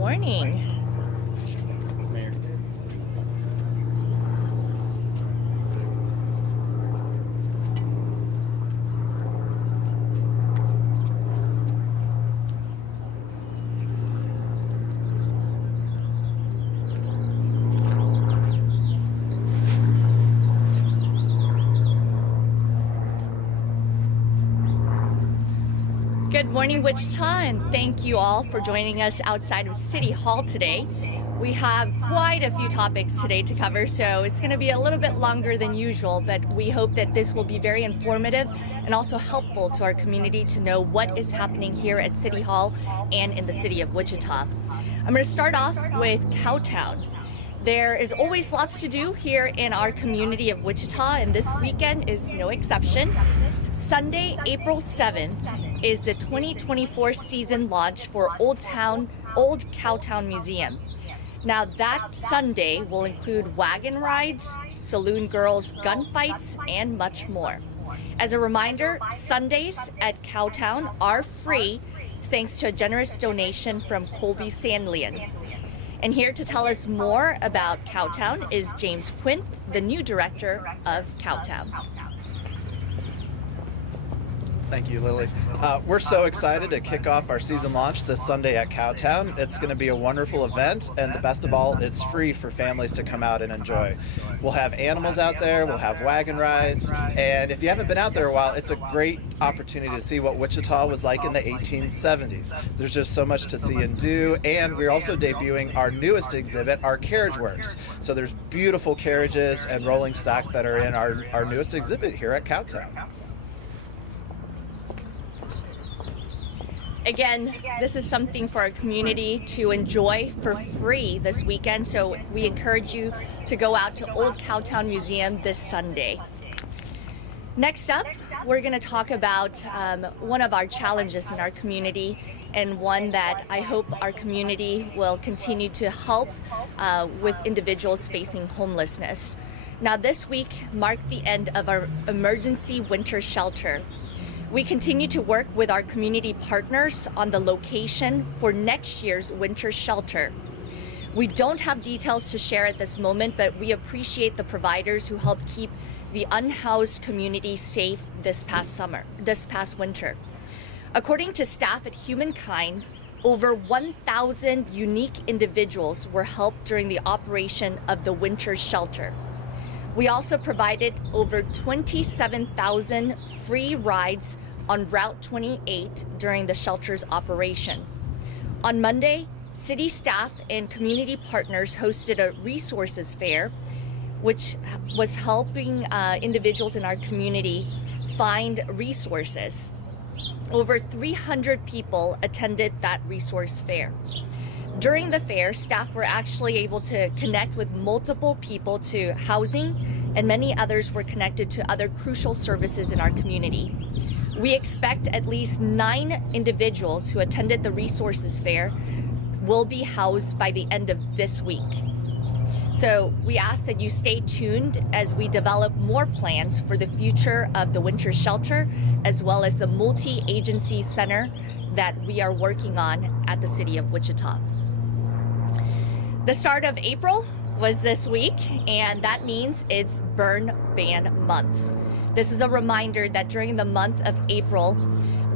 morning. Mayor. Good morning, Wichita, and thank you all for joining us outside of City Hall today. We have quite a few topics today to cover, so it's going to be a little bit longer than usual, but we hope that this will be very informative and also helpful to our community to know what is happening here at City Hall and in the city of Wichita. I'm going to start off with Cowtown. There is always lots to do here in our community of Wichita, and this weekend is no exception. Sunday, April 7th is the 2024 season launch for Old Cowtown Museum. Now that Sunday will include wagon rides, saloon girls gunfights, and much more. As a reminder, Sundays at Cowtown are free thanks to a generous donation from Colby Sandlian. And here to tell us more about Cowtown is James Quint, the new director of Cowtown. Thank you, Lily. We're so excited to kick off our season launch this Sunday at Cowtown. It's going to be a wonderful event, and the best of all, it's free for families to come out and enjoy. We'll have animals out there, we'll have wagon rides, and if you haven't been out there a while, it's a great opportunity to see what Wichita was like in the 1870s. There's just so much to see and do, and we're also debuting our newest exhibit, our Carriage Works. So there's beautiful carriages and rolling stock that are in our newest exhibit here at Cowtown. Again, this is something for our community to enjoy for free this weekend, so we encourage you to go out to Old Cowtown Museum this Sunday. Next up, we're going to talk about one of our challenges in our community, and one that I hope our community will continue to help with individuals facing homelessness. Now, this week marked the end of our emergency winter shelter. We continue to work with our community partners on the location for next year's winter shelter. We don't have details to share at this moment, but we appreciate the providers who helped keep the unhoused community safe this past winter. According to staff at Humankind, over 1,000 unique individuals were helped during the operation of the winter shelter. We also provided over 27,000 free rides on Route 28 during the shelter's operation. On Monday, city staff and community partners hosted a resources fair, which was helping individuals in our community find resources. Over 300 people attended that resource fair. During the fair, staff were actually able to connect with multiple people to housing, and many others were connected to other crucial services in our community. We expect at least 9 individuals who attended the resources fair will be housed by the end of this week. So we ask that you stay tuned as we develop more plans for the future of the winter shelter, as well as the multi-agency center that we are working on at the city of Wichita. The start of April was this week, and that means it's Burn Ban Month. This is a reminder that during the month of April,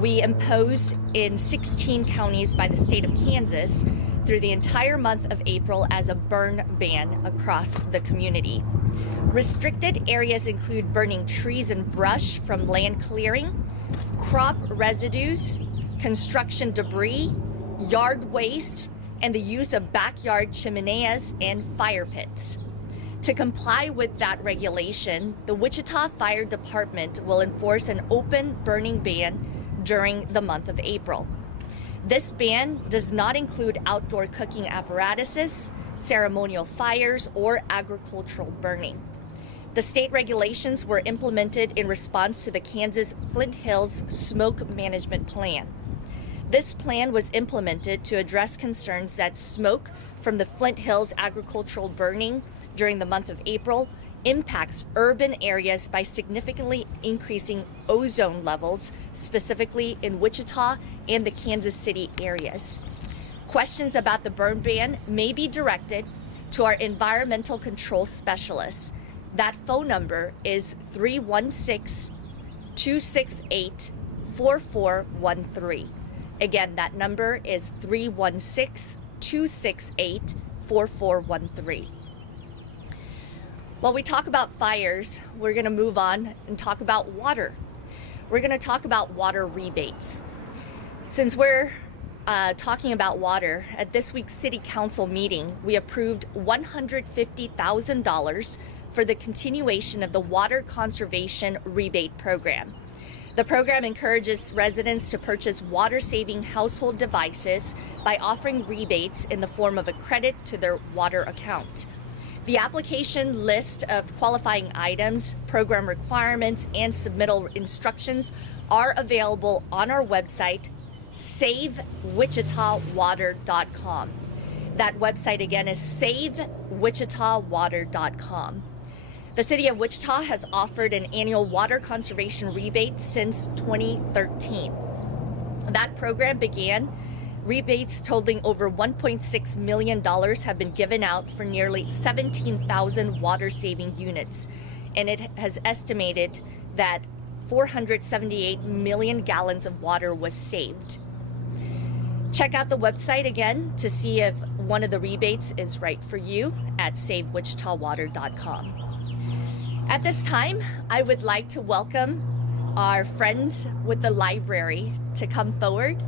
we imposed in 16 counties by the state of Kansas through the entire month of April as a burn ban across the community. Restricted areas include burning trees and brush from land clearing, crop residues, construction debris, yard waste, and the use of backyard chimeneas and fire pits. To comply with that regulation, the Wichita Fire Department will enforce an open burning ban during the month of April. This ban does not include outdoor cooking apparatuses, ceremonial fires, or agricultural burning. The state regulations were implemented in response to the Kansas Flint Hills Smoke Management Plan. This plan was implemented to address concerns that smoke from the Flint Hills agricultural burning during the month of April impacts urban areas by significantly increasing ozone levels, specifically in Wichita and the Kansas City areas. Questions about the burn ban may be directed to our environmental control specialists. That phone number is 316-268-4413. Again, that number is 316-268-4413. While we talk about fires, we're going to move on and talk about water. We're going to talk about water rebates. Since we're talking about water, at this week's City Council meeting, we approved $150,000 for the continuation of the Water Conservation Rebate Program. The program encourages residents to purchase water-saving household devices by offering rebates in the form of a credit to their water account. The application list of qualifying items, program requirements, and submittal instructions are available on our website, SaveWichitaWater.com. That website again is SaveWichitaWater.com. The City of Wichita has offered an annual water conservation rebate since 2013. That program began. Rebates totaling over $1.6 million have been given out for nearly 17,000 water-saving units, and it has estimated that 478 million gallons of water was saved. Check out the website again to see if one of the rebates is right for you at SaveWichitaWater.com. At this time, I would like to welcome our friends with the library to come forward.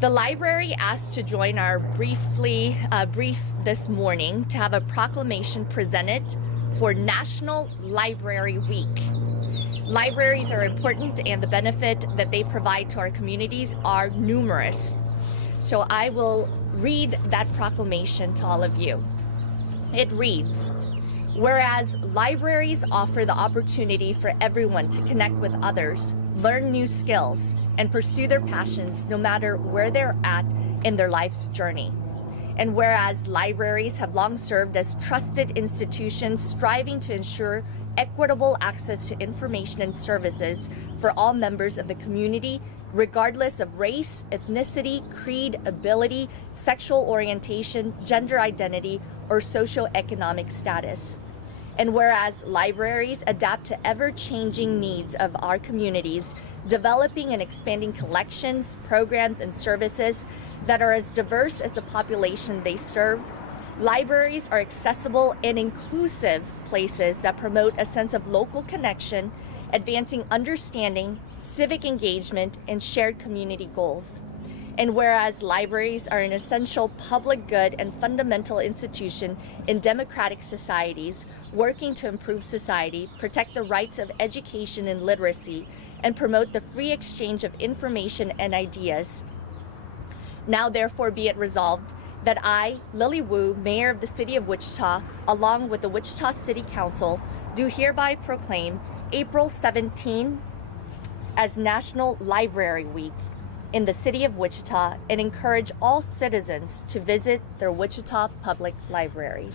The library asked to join our brief this morning to have a proclamation presented for National Library Week. Libraries are important and the benefit that they provide to our communities are numerous. So I will read that proclamation to all of you. It reads, whereas libraries offer the opportunity for everyone to connect with others, learn new skills, and pursue their passions no matter where they're at in their life's journey. And whereas libraries have long served as trusted institutions striving to ensure equitable access to information and services for all members of the community, regardless of race, ethnicity, creed, ability, sexual orientation, gender identity, or socioeconomic status. And whereas libraries adapt to ever-changing needs of our communities, developing and expanding collections, programs, and services that are as diverse as the population they serve, libraries are accessible and inclusive places that promote a sense of local connection, advancing understanding, civic engagement, and shared community goals. And whereas libraries are an essential public good and fundamental institution in democratic societies, working to improve society, protect the rights of education and literacy, and promote the free exchange of information and ideas. Now therefore be it resolved that I, Lily Wu, Mayor of the City of Wichita, along with the Wichita City Council, do hereby proclaim April 17 as National Library Week in the City of Wichita and encourage all citizens to visit their Wichita Public Library.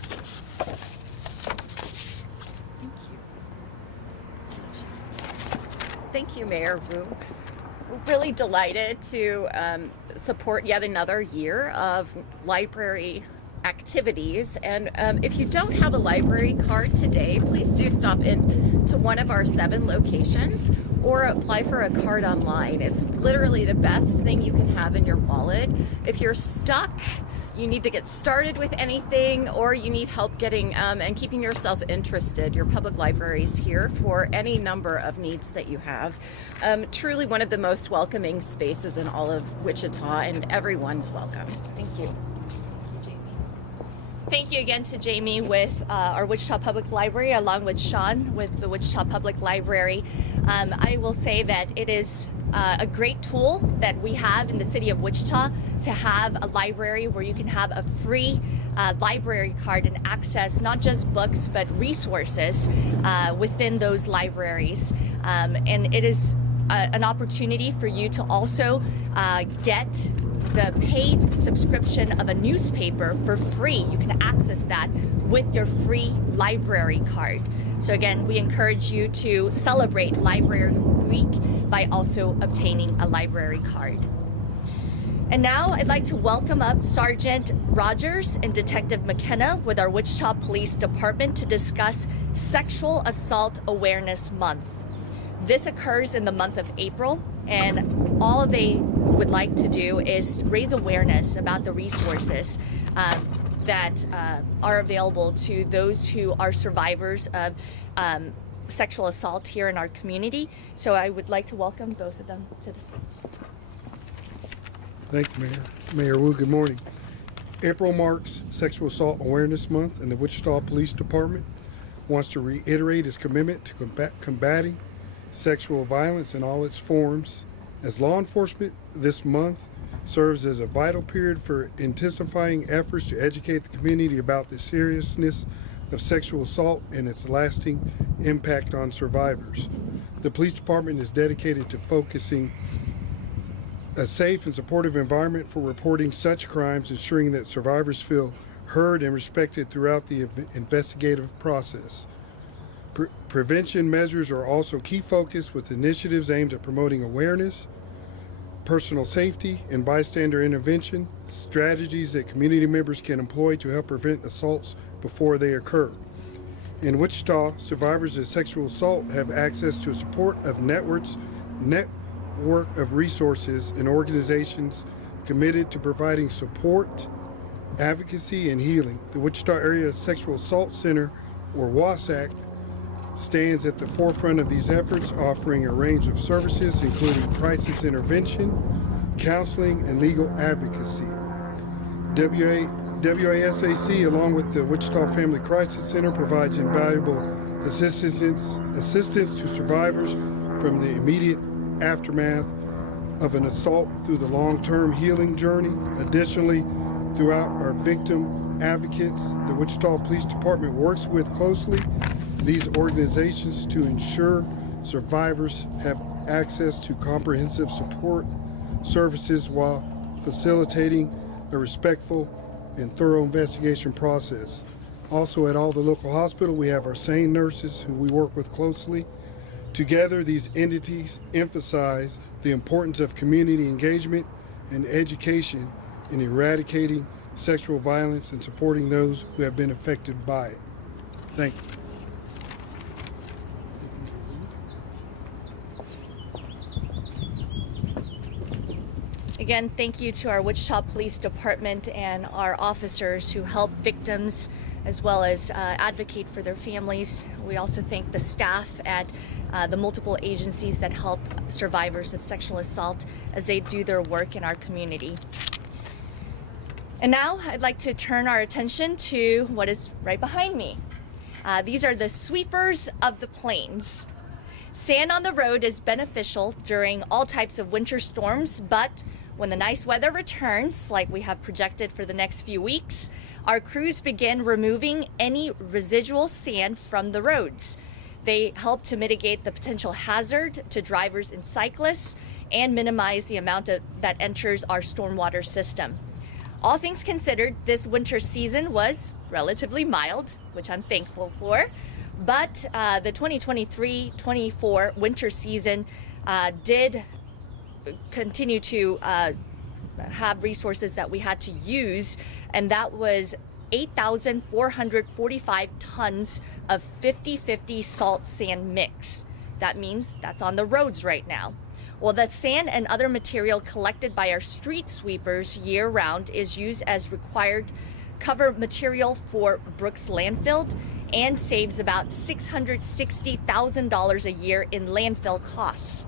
Thank you, Mayor Wu. We're really delighted to support yet another year of library activities. And if you don't have a library card today, please do stop in to one of our 7 locations or apply for a card online. It's literally the best thing you can have in your wallet. If you're stuck, you need to get started with anything, or you need help getting and keeping yourself interested, your public library is here for any number of needs that you have. Truly one of the most welcoming spaces in all of Wichita, and everyone's welcome. Thank you. Thank you again to Jamie with our Wichita Public Library, along with Sean with the Wichita Public Library. I will say that it is a great tool that we have in the City of Wichita to have a library where you can have a free library card and access not just books but resources within those libraries. And it is an opportunity for you to also get the paid subscription of a newspaper for free. You can access that with your free library card. So again, we encourage you to celebrate Library Week by also obtaining a library card. And now I'd like to welcome up Sergeant Rogers and Detective McKenna with our Wichita Police Department to discuss Sexual Assault Awareness Month. This occurs in the month of April, and all they would like to do is raise awareness about the resources that are available to those who are survivors of sexual assault here in our community. So I would like to welcome both of them to the stage. Thank you, Mayor. Mayor Wu, good morning. April marks Sexual Assault Awareness Month, and the Wichita Police Department wants to reiterate its commitment to combating sexual violence in all its forms. As law enforcement, this month serves as a vital period for intensifying efforts to educate the community about the seriousness of sexual assault and its lasting impact on survivors. The police department is dedicated to focusing a safe and supportive environment for reporting such crimes, ensuring that survivors feel heard and respected throughout the investigative process. Prevention measures are also a key focus, with initiatives aimed at promoting awareness, personal safety, and bystander intervention, strategies that community members can employ to help prevent assaults before they occur. In Wichita, survivors of sexual assault have access to a supportive network of resources and organizations committed to providing support, advocacy, and healing. The Wichita Area Sexual Assault Center, or WASAC, stands at the forefront of these efforts, offering a range of services including crisis intervention, counseling, and legal advocacy. WASAC, along with the Wichita Family Crisis Center, provides invaluable assistance to survivors from the immediate aftermath of an assault through the long-term healing journey. Additionally, throughout our victim advocates, the Wichita Police Department works with closely these organizations to ensure survivors have access to comprehensive support services while facilitating a respectful and thorough investigation process. Also, at all the local hospitals, we have our SANE nurses who we work with closely. Together, these entities emphasize the importance of community engagement and education in eradicating sexual violence and supporting those who have been affected by it. Thank you. Again, thank you to our Wichita Police Department and our officers who help victims as well as advocate for their families. We also thank the staff at the multiple agencies that help survivors of sexual assault as they do their work in our community. And now I'd like to turn our attention to what is right behind me. These are the sweepers of the plains. Sand on the road is beneficial during all types of winter storms, but when the nice weather returns, like we have projected for the next few weeks, our crews begin removing any residual sand from the roads. They help to mitigate the potential hazard to drivers and cyclists and minimize the amount that enters our stormwater system. All things considered, this winter season was relatively mild, which I'm thankful for, but the 2023-24 winter season did continue to have resources that we had to use, and that was 8,445 tons of 50-50 salt sand mix. That means that's on the roads right now. Well, the sand and other material collected by our street sweepers year-round is used as required cover material for Brooks landfill and saves about $660,000 a year in landfill costs.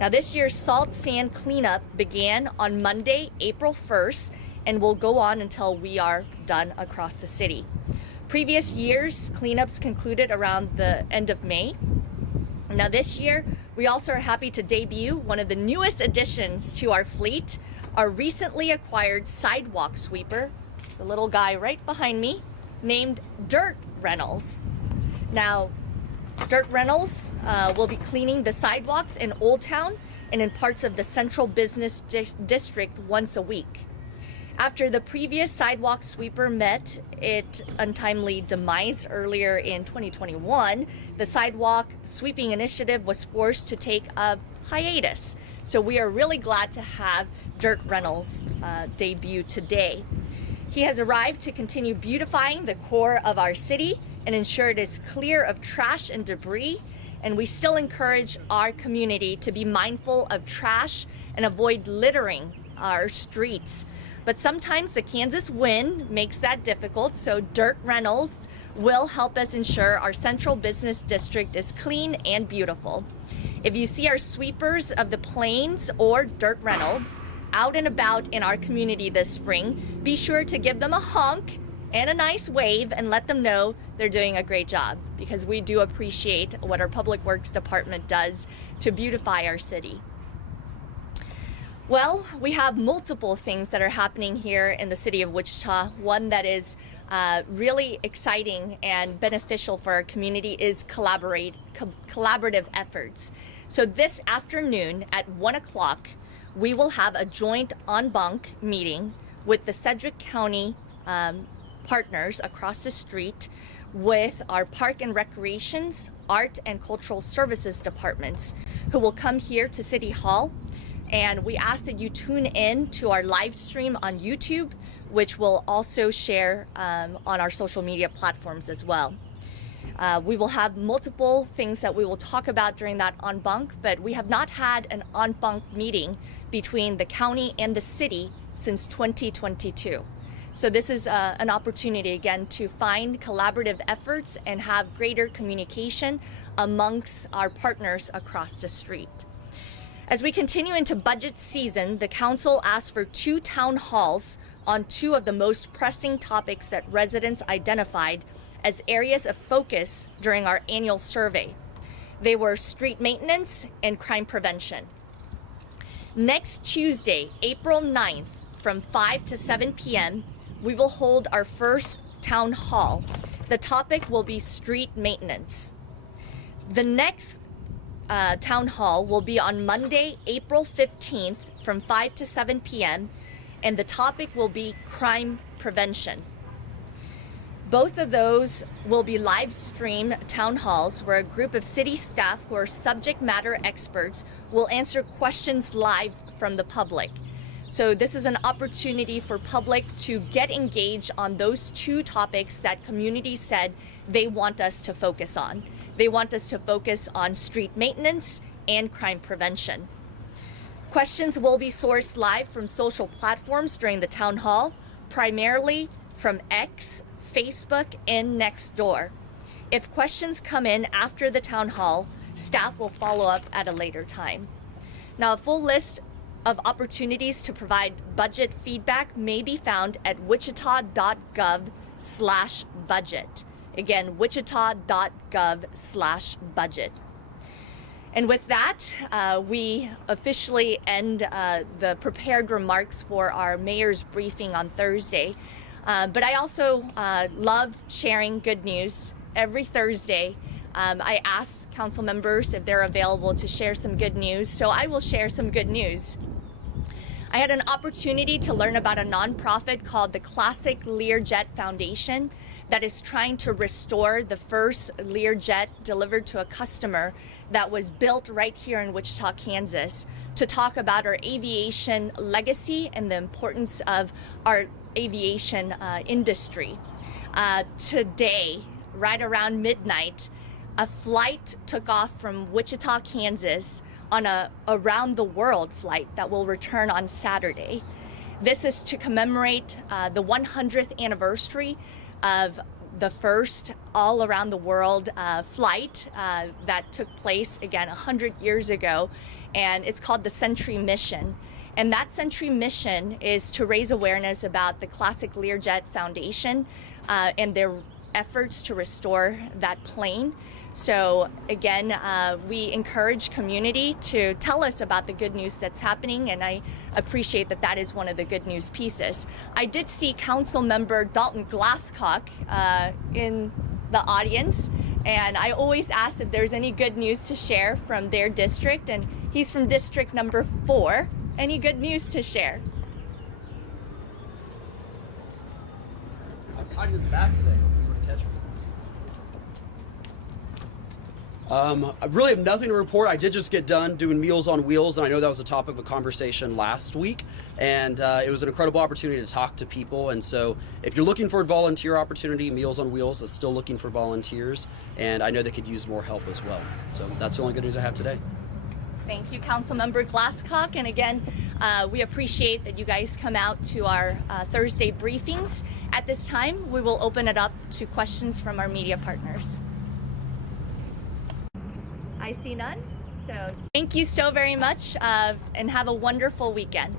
Now, this year's salt sand cleanup began on Monday, April 1st, and will go on until we are done across the city. Previous years' cleanups concluded around the end of May. Now, this year, we also are happy to debut one of the newest additions to our fleet, our recently acquired sidewalk sweeper, the little guy right behind me, named Dirt Reynolds. Now, Dirt Reynolds will be cleaning the sidewalks in Old Town and in parts of the Central Business District once a week. After the previous sidewalk sweeper met its untimely demise earlier in 2021, the sidewalk sweeping initiative was forced to take a hiatus. So we are really glad to have Dirk Reynolds' debut today. He has arrived to continue beautifying the core of our city and ensure it is clear of trash and debris. And we still encourage our community to be mindful of trash and avoid littering our streets. But sometimes the Kansas wind makes that difficult, so Dirk Reynolds will help us ensure our central business district is clean and beautiful. If you see our sweepers of the Plains or Dirk Reynolds out and about in our community this spring, be sure to give them a honk and a nice wave and let them know they're doing a great job, because we do appreciate what our Public Works Department does to beautify our city. Well, we have multiple things that are happening here in the city of Wichita. One that is really exciting and beneficial for our community is collaborative efforts. So this afternoon at 1 o'clock, we will have a joint en banc meeting with the Sedgwick County partners across the street, with our Park and Recreations, Art and Cultural Services departments, who will come here to City Hall. And we ask that you tune in to our live stream on YouTube, which we'll also share on our social media platforms as well. We will have multiple things that we will talk about during that en banc, but we have not had an en banc meeting between the county and the city since 2022. So this is an opportunity again to find collaborative efforts and have greater communication amongst our partners across the street. As we continue into budget season, the council asked for 2 town halls on 2 of the most pressing topics that residents identified as areas of focus during our annual survey. They were street maintenance and crime prevention. Next Tuesday, April 9th, from 5 to 7 p.m., we will hold our first town hall. The topic will be street maintenance. The next town hall will be on Monday, April 15th from 5 to 7 p.m. and the topic will be crime prevention. Both of those will be live stream town halls where a group of city staff who are subject matter experts will answer questions live from the public. So this is an opportunity for public to get engaged on those 2 topics that community said they want us to focus on. They want us to focus on street maintenance and crime prevention. Questions will be sourced live from social platforms during the town hall, primarily from X, Facebook, and Nextdoor. If questions come in after the town hall, staff will follow up at a later time. Now, a full list of opportunities to provide budget feedback may be found at wichita.gov/budget. Again, wichita.gov/budget. And with that, we officially end the prepared remarks for our mayor's briefing on Thursday. But I also love sharing good news. Every Thursday, I ask council members if they're available to share some good news, so I will share some good news. I had an opportunity to learn about a nonprofit called the Classic Learjet Foundation that is trying to restore the first Learjet delivered to a customer that was built right here in Wichita, Kansas, to talk about our aviation legacy and the importance of our aviation industry. Today, right around midnight, a flight took off from Wichita, Kansas on a around the world flight that will return on Saturday. This is to commemorate the 100th anniversary of the first all around the world flight that took place again 100 years ago, and it's called the Century Mission. And that Century Mission is to raise awareness about the Classic Learjet Foundation and their efforts to restore that plane. So again, we encourage community to tell us about the good news that's happening, and I appreciate that that is one of the good news pieces. I did see Council Member Dalton Glasscock in the audience, and I always ask if there's any good news to share from their district, and he's from District Number 4. Any good news to share? I was hiding in the back today. You were to catch me. I really have nothing to report. I did just get done doing Meals on Wheels, and I know that was a topic of conversation last week, and it was an incredible opportunity to talk to people. And so if you're looking for a volunteer opportunity, Meals on Wheels is still looking for volunteers, and I know they could use more help as well. So that's the only good news I have today. Thank you, Councilmember Glasscock. And again, we appreciate that you guys come out to our Thursday briefings. At this time, we will open it up to questions from our media partners. I see none. So thank you so very much, and have a wonderful weekend.